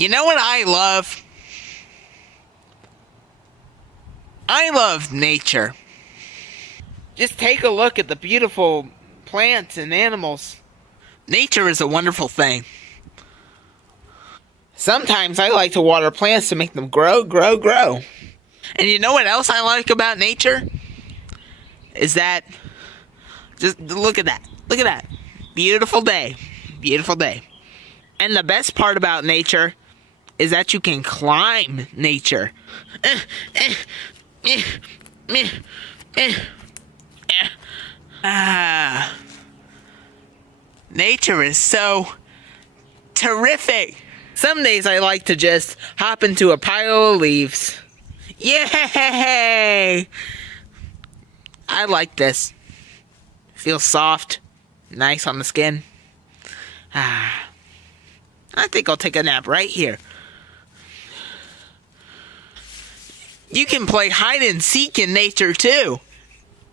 You know what I love? I love nature. Just take a look at the beautiful plants and animals. Nature is a wonderful thing. Sometimes I like to water plants to make them grow. And you know what else I like about nature? Is that, just look at that. Look at that. Beautiful day. Beautiful day. And the best part about nature is that you can climb nature. Nature is so terrific. Some days I like to just hop into a pile of leaves. Yay! I like this. Feels soft, nice on the skin. I think I'll take a nap right here. You can play hide and seek in nature too.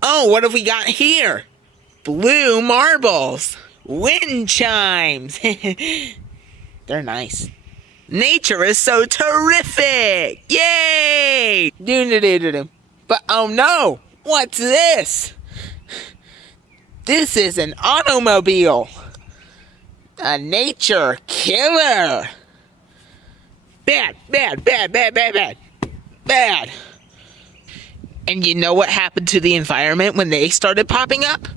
Oh, what have we got here? Blue marbles. Wind chimes. They're nice. Nature is so terrific. Yay! Do. But oh no, what's this? This is an automobile. A nature killer. Bad. And you know what happened to the environment when they started popping up?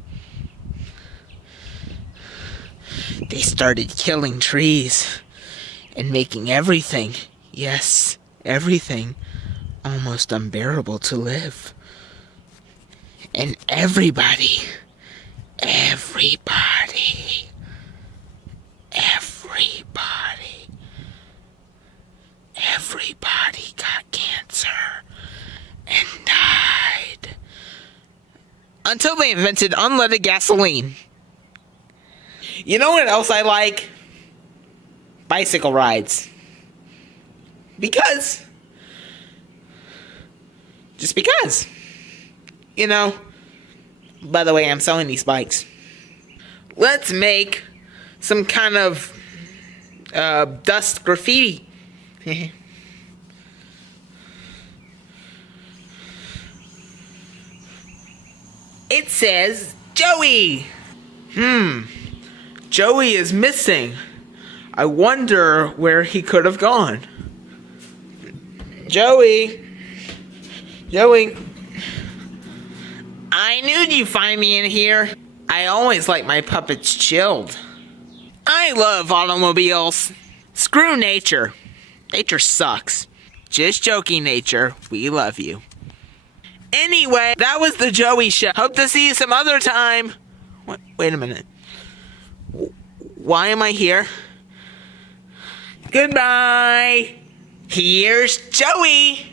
They started killing trees and making everything, yes, everything, almost unbearable to live. And everybody got cancer and died. Until they invented unleaded gasoline. You know what else I like? Bicycle rides. Just because. You know, by the way, I'm selling these bikes. Let's make some kind of dust graffiti. It says Joey. Joey is missing. I wonder where he could have gone. Joey. I knew you'd find me in here. I always like my puppets chilled. I love automobiles. Screw nature. Nature sucks. Just joking, nature. We love you. Anyway, that was the Joey Show. Hope to see you some other time. Wait a minute. Why am I here? Goodbye. Here's Joey.